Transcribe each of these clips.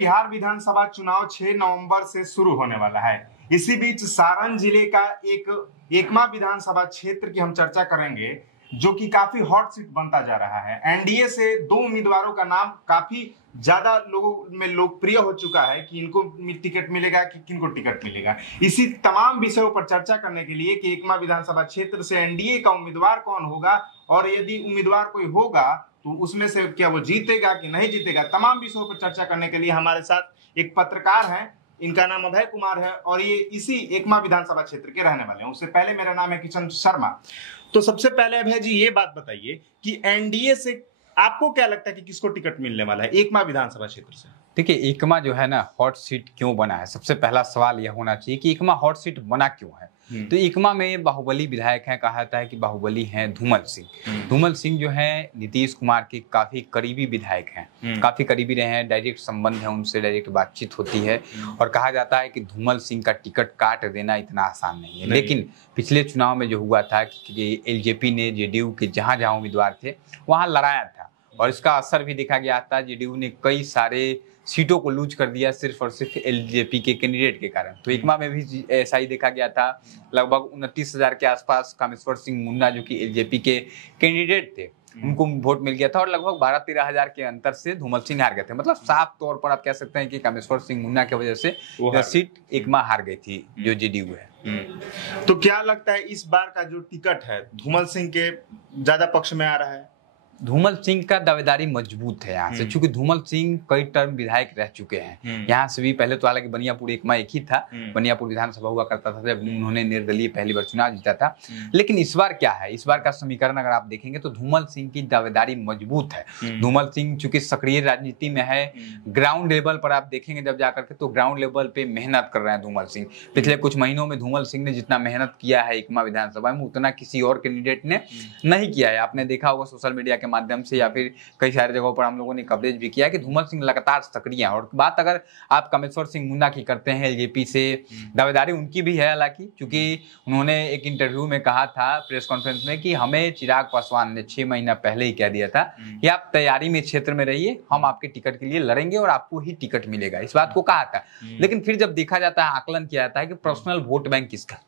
बिहार विधानसभा चुनाव 6 नवंबर से शुरू होने वाला है। इसी बीच सारण जिले का एक एकमा विधानसभा क्षेत्र की हम चर्चा करेंगे, जो कि काफी हॉट सीट बनता जा रहा है। एनडीए से 2 उम्मीदवारों का नाम काफी ज्यादा लोगों में लोकप्रिय हो चुका है कि इनको टिकट मिलेगा कि किनको टिकट मिलेगा। इसी तमाम विषयों पर चर्चा करने के लिए कि एकमा विधानसभा क्षेत्र से एनडीए का उम्मीदवार कौन होगा और यदि उम्मीदवार कोई होगा तो उसमें से क्या वो जीतेगा कि नहीं जीतेगा, तमाम विषयों पर चर्चा करने के लिए हमारे साथ एक पत्रकार हैं। इनका नाम अभय कुमार है और ये इसी एकमा विधानसभा क्षेत्र के रहने वाले हैं। उससे पहले मेरा नाम है किशन शर्मा। तो सबसे पहले अभय जी ये बात बताइए कि एनडीए से आपको क्या लगता है कि किसको टिकट मिलने वाला है एकमा विधानसभा क्षेत्र से? देखिए, एकमा जो है ना हॉट सीट क्यों बना है, सबसे पहला सवाल यह होना चाहिए कि एकमा हॉट सीट बना क्यों है। तो एकमा में बाहुबली विधायक हैं, कहा जाता है कि बाहुबली हैं धूमल सिंह। धूमल सिंह जो है नीतीश कुमार के काफी करीबी विधायक हैं, काफी करीबी रहे हैं, डायरेक्ट संबंध है उनसे, डायरेक्ट बातचीत होती है। और कहा जाता है कि धूमल सिंह का टिकट काट देना इतना आसान नहीं है। लेकिन पिछले चुनाव में जो हुआ था कि एलजेपी ने जेडीयू के जहां जहां उम्मीदवार थे वहां लड़ाया था और इसका असर भी देखा गया था। जेडीयू ने कई सारे सीटों को लूज कर दिया सिर्फ और सिर्फ एलजेपी के कैंडिडेट के कारण। तो एकमा में भी ऐसा ही देखा गया था। लगभग 29,000 के आसपास कामेश्वर सिंह मुन्ना जो कि एलजेपी के कैंडिडेट थे उनको वोट मिल गया था और लगभग 12-13 हजार के अंतर से धूमल सिंह हार गए थे। मतलब साफ तौर पर आप कह सकते हैं कि कामेश्वर सिंह मुन्ना की वजह से सीट एकमा हार गई थी जो जेडीयू है। तो क्या लगता है इस बार का जो टिकट है धूमल सिंह के ज्यादा पक्ष में आ रहा है? धूमल सिंह का दावेदारी मजबूत है यहाँ से, क्योंकि धूमल सिंह कई टर्म विधायक रह चुके हैं यहाँ से भी। पहले तो हालांकि बनियापुर एकमा एक ही था, बनियापुर विधानसभा हुआ करता था जब उन्होंने निर्दलीय पहली बार चुनाव जीता था। लेकिन इस बार क्या है, इस बार का समीकरण अगर आप देखेंगे तो धूमल सिंह की दावेदारी मजबूत है। धूमल सिंह चूंकि सक्रिय राजनीति में है, ग्राउंड लेवल पर आप देखेंगे जब जाकर के तो ग्राउंड लेवल पे मेहनत कर रहे हैं धूमल सिंह। पिछले कुछ महीनों में धूमल सिंह ने जितना मेहनत किया है एकमा विधानसभा में उतना किसी और कैंडिडेट ने नहीं किया है। आपने देखा होगा सोशल मीडिया के माध्यम से या फिर कई सारी जगहों पर हम लोगों ने कवरेज भी किया कि धूमल सिंह लगातार सक्रिय हैं। और बात अगर आप कामेश्वर सिंह मुन्ना की करते हैं, एलजेपी से दावेदारी उनकी भी है हालांकि, क्योंकि उन्होंने एक इंटरव्यू में कहा था प्रेस कॉन्फ्रेंस में कि हमें चिराग पासवान ने 6 महीना पहले ही कह दिया था कि आप तैयारी में क्षेत्र में रहिए, हम आपके टिकट के लिए लड़ेंगे और आपको ही टिकट मिलेगा, इस बात को कहा था। लेकिन फिर जब देखा जाता है, आकलन किया जाता है कि पर्सनल वोट बैंक किसका,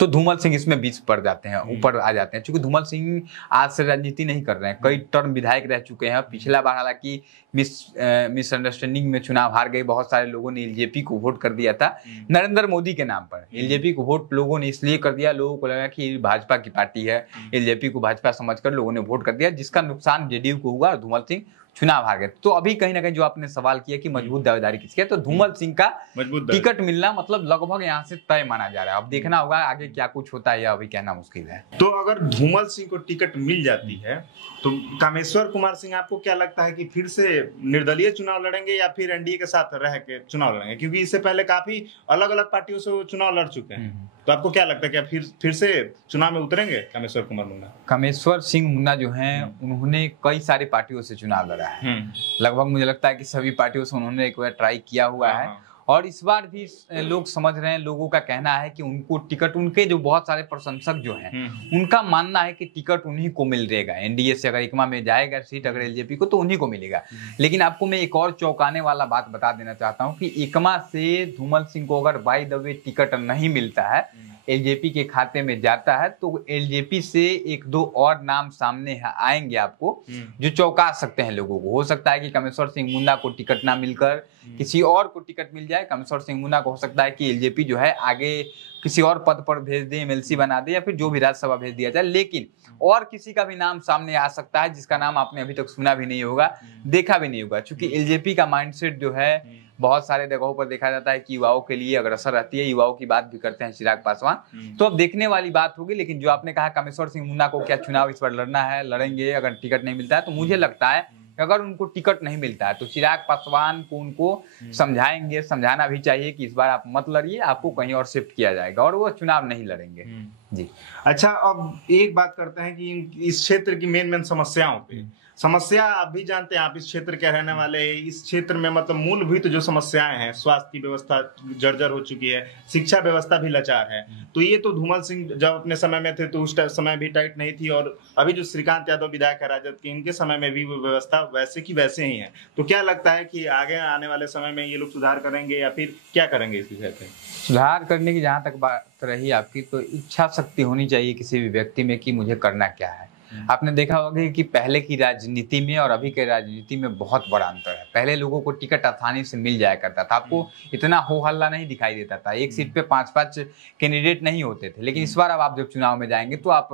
तो धूमल सिंह इसमें बीच पड़ जाते हैं, ऊपर आ जाते हैं। क्योंकि धूमल सिंह आज से राजनीति नहीं कर रहे हैं, कई टर्म विधायक रह चुके हैं। पिछला बार हालांकि मिसअंडरस्टैंडिंग में चुनाव हार गए, बहुत सारे लोगों ने एलजेपी को वोट कर दिया था नरेंद्र मोदी के नाम पर। एलजेपी को वोट लोगों ने इसलिए कर दिया, लोगों को लगा कि भाजपा की पार्टी है, एलजेपी को भाजपा समझकर लोगों ने वोट कर दिया, जिसका नुकसान जेडीयू को हुआ और धूमल सिंह चुनाव हार गए। तो अभी कहीं ना कहीं जो आपने सवाल किया कि मजबूत दावेदारी किसकी है, तो धूमल सिंह का टिकट मिलना मतलब लगभग यहाँ से तय माना जा रहा है। अब देखना होगा आगे क्या कुछ होता है, या अभी कहना मुश्किल है। तो अगर धूमल सिंह को टिकट मिल जाती है तो कामेश्वर कुमार सिंह आपको क्या लगता है कि फिर से निर्दलीय चुनाव लड़ेंगे या फिर एनडीए के साथ रह के चुनाव लड़ेंगे? क्योंकि इससे पहले काफी अलग अलग पार्टियों से वो चुनाव लड़ चुके हैं। तो आपको क्या लगता है क्या फिर से चुनाव में उतरेंगे कामेश्वर कुमार मुन्ना? कामेश्वर सिंह मुन्ना जो हैं उन्होंने कई सारी पार्टियों से चुनाव लड़ा है। लगभग मुझे लगता है कि सभी पार्टियों से उन्होंने एक बार ट्राई किया हुआ है और इस बार भी लोग समझ रहे हैं, लोगों का कहना है कि उनको टिकट, उनके जो बहुत सारे प्रशंसक जो हैं उनका मानना है कि टिकट उन्हीं को मिल रहेगा। एनडीए से अगर एकमा में जाएगा सीट अगर एलजेपी को तो उन्हीं को मिलेगा। लेकिन आपको मैं एक और चौंकाने वाला बात बता देना चाहता हूं कि एकमा से धूमल सिंह को अगर बाय द वे टिकट नहीं मिलता है, एलजेपी के खाते में जाता है, तो एलजेपी से 1-2 और नाम सामने आएंगे आपको जो चौंका सकते हैं लोगों को। हो सकता है कि कामेश्वर सिंह मुन्ना को टिकट ना मिलकर किसी और को टिकट मिल जाए। कामेश्वर सिंह मुन्ना को हो सकता है कि एलजेपी जो है आगे किसी और पद पर भेज दे, एमएलसी बना दे या फिर जो भी राज्यसभा भेज दिया जाए। लेकिन और किसी का भी नाम सामने आ सकता है जिसका नाम आपने अभी तक सुना भी नहीं होगा, देखा भी नहीं होगा। क्योंकि एलजेपी का माइंडसेट जो है बहुत सारे जगहों पर देखा जाता है कि युवाओं के लिए अग्रसर रहती है, युवाओं की बात भी करते हैं चिराग पासवान। तो अब देखने वाली बात होगी। लेकिन जो आपने कहा कामेश्वर सिंह मुन्ना को क्या चुनाव इस बार लड़ना है, लड़ेंगे अगर टिकट नहीं मिलता है, तो मुझे लगता है अगर उनको टिकट नहीं मिलता है तो चिराग पासवान को उनको समझाएंगे, समझाना भी चाहिए कि इस बार आप मत लड़िए, आपको कहीं और शिफ्ट किया जाएगा और वो चुनाव नहीं लड़ेंगे। जी अच्छा, अब एक बात करते हैं कि इस क्षेत्र की मेन समस्याओं पे समस्या आप भी जानते हैं, आप इस क्षेत्र के रहने वाले हैं। इस क्षेत्र में मतलब मूलभूत जो समस्याएं हैं, स्वास्थ्य की व्यवस्था जर्जर हो चुकी है, शिक्षा व्यवस्था भी लाचार है। तो ये तो धूमल सिंह जब अपने समय में थे तो उस समय भी टाइट नहीं थी, और अभी जो श्रीकांत यादव विधायक है राजद के, इनके समय में भी वो व्यवस्था वैसे की वैसे ही है। तो क्या लगता है कि आगे आने वाले समय में ये लोग सुधार करेंगे या फिर क्या करेंगे इस विषय पे? सुधार करने की जहाँ तक बात रही आपकी, तो इच्छा शक्ति होनी चाहिए किसी भी व्यक्ति में कि मुझे करना क्या है। आपने देखा होगा कि पहले की राजनीति में और अभी के राजनीति में बहुत बड़ा अंतर है। पहले लोगों को टिकट आसानी से मिल जाया करता था, आपको इतना हो हल्ला नहीं दिखाई देता था, एक सीट पे 5-5 कैंडिडेट नहीं होते थे। लेकिन इस बार अब आप जब चुनाव में जाएंगे तो आप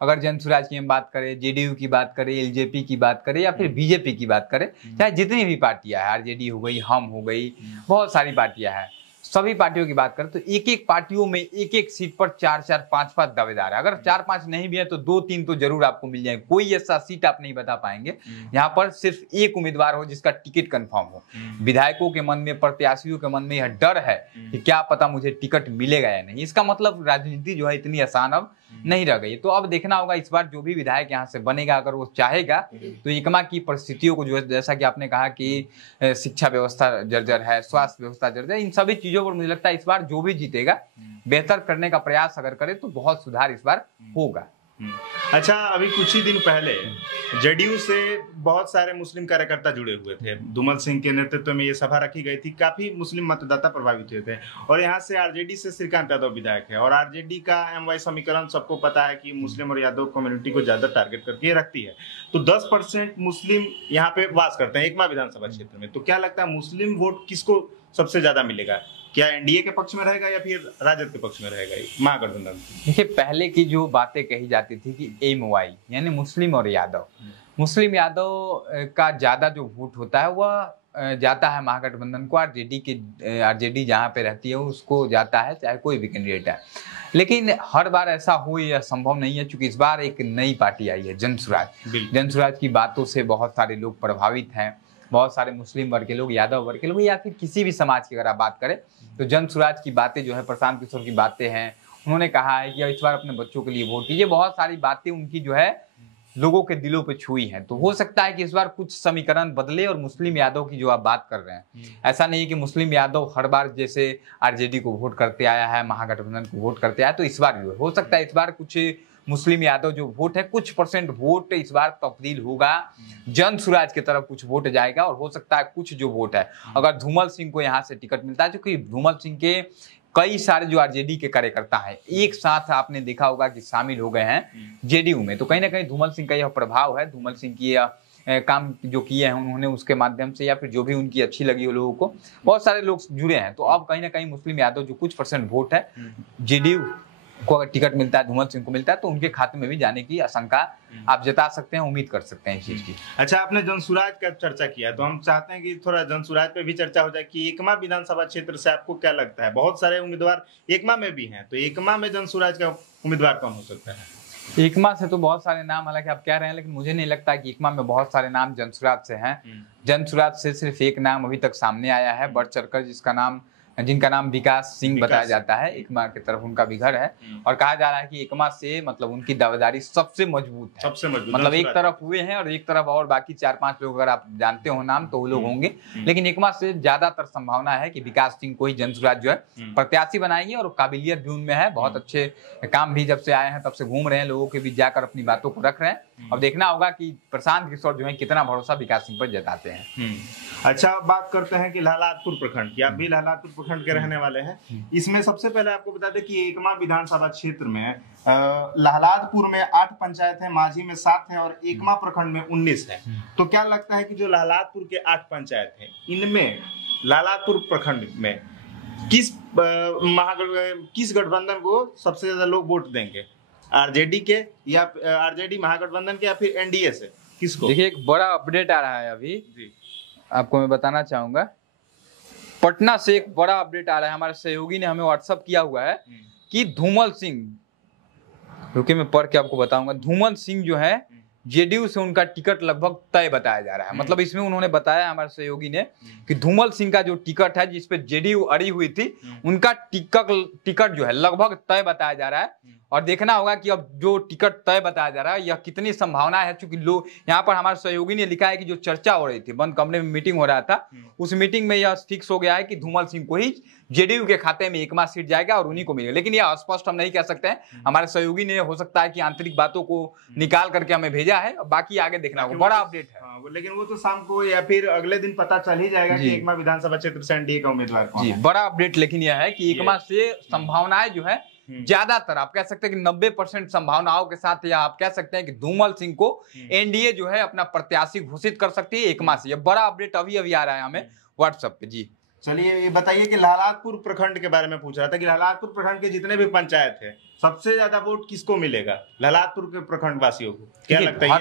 अगर जनसुराज की हम बात करें, जेडीयू की बात करें, एलजेपी की बात करें या फिर बीजेपी की बात करें, चाहे जितनी भी पार्टियां हैं, आरजेडी हो गई, हम हो गई, बहुत सारी पार्टियां हैं, सभी पार्टियों की बात करें तो एक एक पार्टियों में एक एक सीट पर 4-4, 5-5 दावेदार है। अगर 4-5 नहीं भी है तो 2-3 तो जरूर आपको मिल जाएंगे। कोई ऐसा सीट आप नहीं बता पाएंगे यहाँ पर सिर्फ एक उम्मीदवार हो जिसका टिकट कंफर्म हो। विधायकों के मन में, प्रत्याशियों के मन में यह डर है कि क्या पता मुझे टिकट मिलेगा या नहीं। इसका मतलब राजनीति जो है इतनी आसान अब नहीं रह गई। तो अब देखना होगा इस बार जो भी विधायक यहाँ से बनेगा, अगर वो चाहेगा तो एकमा की परिस्थितियों को, जो जैसा कि आपने कहा कि शिक्षा व्यवस्था जर्जर है, स्वास्थ्य व्यवस्था जर्जर, इन सभी चीजों पर मुझे लगता है इस बार जो भी जीतेगा बेहतर करने का प्रयास अगर करे तो बहुत सुधार इस बार होगा। अच्छा, अभी कुछ ही दिन पहले जेडीयू से बहुत सारे मुस्लिम कार्यकर्ता जुड़े हुए थे। धूमल सिंह के नेतृत्व में ये सभा रखी गई थी, काफी मुस्लिम मतदाता प्रभावित हुए थे। और यहाँ से आरजेडी से श्रीकांत यादव विधायक है, और आरजेडी का एमवाई समीकरण सबको पता है कि मुस्लिम और यादव कम्युनिटी को ज्यादा टारगेट करके रखती है। तो 10% मुस्लिम यहाँ पे वास करते हैं एकमा विधानसभा क्षेत्र में। तो क्या लगता है मुस्लिम वोट किसको सबसे ज्यादा मिलेगा? क्या एनडीए के पक्ष में रहेगा या फिर राजद के पक्ष में रहेगा महागठबंधन? देखिए, पहले की जो बातें कही जाती थी कि एमवाई यानी मुस्लिम और यादव, मुस्लिम यादव का ज्यादा जो वोट होता है वह जाता है महागठबंधन को, आरजेडी जहाँ पे रहती है उसको जाता है, चाहे कोई भी कैंडिडेट है। लेकिन हर बार ऐसा हो यह संभव नहीं है, क्योंकि इस बार एक नई पार्टी आई है जनसुराज। जनसुराज की बातों से बहुत सारे लोग प्रभावित हैं, बहुत सारे मुस्लिम वर्ग के लोग, यादव वर्ग के लोग, या फिर किसी भी समाज की अगर आप बात करें तो जनसुराज की बातें जो है, प्रशांत किशोर की बातें हैं, उन्होंने कहा है कि इस बार अपने बच्चों के लिए वोट कीजिए। बहुत सारी बातें उनकी जो है लोगों के दिलों पे छुई हैं। तो हो सकता है कि इस बार कुछ समीकरण बदले और मुस्लिम यादव की जो आप बात कर रहे हैं, ऐसा नहीं है कि मुस्लिम यादव हर बार जैसे आरजेडी को वोट करते आया है, महागठबंधन को वोट करते आया, तो इस बार भी हो सकता है इस बार कुछ मुस्लिम यादव जो वोट है, कुछ परसेंट वोट इस बार तब्दील होगा, जनसुराज की तरफ कुछ वोट जाएगा। और हो सकता है कुछ जो वोट है अगर धूमल सिंह को यहाँ से टिकट मिलता है, क्योंकि धूमल सिंह के कई सारे जो आरजेडी के कार्यकर्ता हैं एक साथ आपने देखा होगा कि शामिल हो गए हैं जेडीयू में। तो कहीं ना कहीं धूमल सिंह का यह प्रभाव है, धूमल सिंह की काम जो किए हैं उन्होंने, उसके माध्यम से या फिर जो भी उनकी अच्छी लगी हो लोगों को, बहुत सारे लोग जुड़े हैं। तो अब कहीं ना कहीं मुस्लिम यादव जो कुछ परसेंट वोट है, जेडीयू को अगर टिकट मिलता है, धूमल सिंह को मिलता है, तो उनके खाते में भी जाने की आशंका आप जता सकते हैं, उम्मीद कर सकते हैं इस चीज की। अच्छा, आपने जनसुराज का चर्चा किया, तो हम चाहते हैं कि थोड़ा जनसुराज पे भी चर्चा हो जाए कि एकमा विधानसभा क्षेत्र से आपको क्या लगता है? बहुत सारे उम्मीदवार एकमा में भी हैं, तो एकमा में जनसुराज का उम्मीदवार कौन हो सकता है? एकमा से तो बहुत सारे नाम हालांकि आप कह रहे हैं, लेकिन मुझे नहीं लगता कि एकमा में बहुत सारे नाम जनसुराज से हैं। जनसुराज से सिर्फ एक नाम अभी तक सामने आया है, बढ़ चढ़कर, जिनका नाम विकास सिंह बताया जाता है, एकमा की तरफ उनका भी घर है, और कहा जा रहा है कि एकमा से मतलब उनकी दावेदारी सबसे मजबूत है, सबसे मजबूत, मतलब एक तरफ हुए हैं और एक तरफ और बाकी 4-5 लोग अगर आप जानते हो नाम तो वो लोग होंगे। लेकिन एकमा से ज्यादातर संभावना है कि विकास सिंह को ही जनसुराज जो है प्रत्याशी बनाएंगे, और काबिलियत भी उनमें है, बहुत अच्छे काम भी जब से आए हैं तब से घूम रहे हैं, लोगों के बीच जाकर अपनी बातों को रख रहे हैं। अब देखना होगा कि प्रशांत किशोर जो है कितना भरोसा विकास सिंह पर जताते हैं। अच्छा, बात करते हैं कि लहलादपुर प्रखंड की, आप भी लहलादपुर प्रखंड के रहने वाले हैं। इसमें सबसे पहले आपको बता दें कि एकमा विधानसभा क्षेत्र में लहलादपुर में 8 पंचायत है, माझी में 7 है और एकमा प्रखंड में 19 है। तो क्या लगता है कि जो लहलादपुर के 8 पंचायत है, इनमें लहलादपुर प्रखंड में किस गठबंधन को सबसे ज्यादा लोग वोट देंगे? आरजेडी के या आरजेडी महागठबंधन के या फिर एनडीए से, किसको? देखिए, एक बड़ा अपडेट आ रहा है अभी आपको मैं बताना चाहूंगा। पटना से एक बड़ा अपडेट आ रहा है, हमारे सहयोगी ने हमें व्हाट्सएप किया हुआ है कि धूमल सिंह, रुके मैं पढ़ के आपको बताऊंगा, धूमल सिंह जो है जेडीयू से उनका टिकट लगभग तय बताया जा रहा है। मतलब इसमें उन्होंने बताया हमारे सहयोगी ने कि धूमल सिंह का जो टिकट है जिसपे जेडीयू अड़ी हुई थी, उनका टिकट जो है लगभग तय बताया जा रहा है। और देखना होगा कि अब जो टिकट तय बताया जा रहा है यह कितनी संभावना है, क्योंकि लोग यहाँ पर हमारे सहयोगी ने लिखा है कि जो चर्चा हो रही थी, बंद कमरे में मीटिंग हो रहा था, उस मीटिंग में यह फिक्स हो गया है कि धूमल सिंह को ही जेडीयू के खाते में एकमा सीट जाएगा और उन्हीं को मिलेगा। लेकिन यह स्पष्ट हम नहीं कह सकते हैं, हमारे सहयोगी ने हो सकता है कि आंतरिक बातों को निकाल करके हमें भेजा है, बाकी आगे देखना होगा, बड़ा अपडेट है। लेकिन वो तो शाम को या फिर अगले दिन पता चल ही जाएगा कि एकमा विधानसभा क्षेत्र से एनडीए का उम्मीदवार कौन है। बड़ा अपडेट लेकिन यह है कि एकमा से संभावनाएं जो है ज्यादातर आप कह सकते हैं कि 90% संभावनाओं के साथ, या आप कह सकते हैं कि धूमल सिंह को एनडीए जो है अपना प्रत्याशी घोषित कर सकती है एकमा से। यह बड़ा अपडेट अभी अभी आ रहा है हमें व्हाट्सएप पे। जी चलिए ये बताइए कि लालातपुर प्रखंड के बारे में पूछ रहा था कि लालातपुर प्रखंड के जितने भी पंचायत है सबसे ज्यादा वोट किसको मिलेगा, लालातपुर के प्रखंड वासियों को क्या लगता है?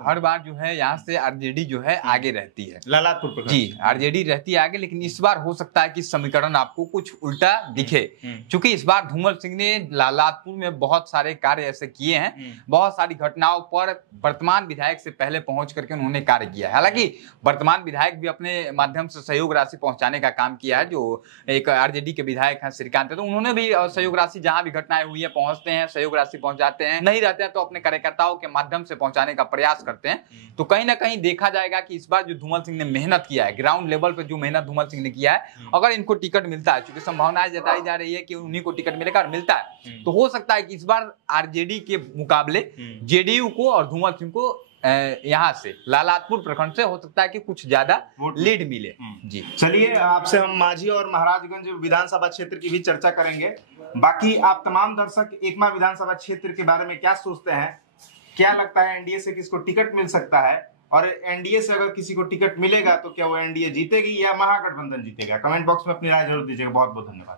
हर बार जो है यहाँ से आरजेडी जो है आगे रहती है, लालातपुर प्रखंड जी आरजेडी रहती है आगे। लेकिन इस बार हो सकता है कि समीकरण आपको कुछ उल्टा दिखे, क्योंकि इस बार धूमल सिंह ने लालातपुर में बहुत सारे कार्य ऐसे किए हैं, बहुत सारी घटनाओं पर वर्तमान विधायक से पहले पहुंच करके उन्होंने कार्य किया है। हालांकि वर्तमान विधायक भी अपने माध्यम से सहयोग राशि पहुंचाने का काम किया है, जो एक आरजेडी के विधायक हैं श्रीकांत, तो उन्होंने भी सहयोग राशि जहां भी घटनाएं हुई है पहुंचते हैं, सहयोग राशि पहुंचाते हैं, नहीं रहते हैं तो अपने कार्यकर्ताओं के माध्यम से पहुंचाने का प्रयास करते हैं। तो कहीं ना कहीं देखा जाएगा कि इस बार जो धूमल सिंह ने मेहनत किया है, ग्राउंड लेवल पे जो मेहनत धूमल सिंह ने किया है, अगर इनको टिकट मिलता है, क्योंकि संभावनाएं जताई जा रही है कि उन्हीं को टिकट मिलेगा और मिलता है, तो हो सकता है कि इस बार आरजेडी के मुकाबले जेडीयू को और धूमल सिंह को यहाँ से लालातपुर प्रखंड से हो सकता है कि कुछ ज्यादा लीड मिले। जी चलिए आपसे हम माझी और महाराजगंज विधानसभा क्षेत्र की भी चर्चा करेंगे। बाकी आप तमाम दर्शक एकमा विधानसभा क्षेत्र के बारे में क्या सोचते हैं, क्या लगता है एनडीए से किसको टिकट मिल सकता है, और एनडीए से अगर किसी को टिकट मिलेगा तो क्या वो एनडीए जीतेगी या महागठबंधन जीतेगा? कमेंट बॉक्स में अपनी राय जरूर दीजिएगा। बहुत बहुत धन्यवाद।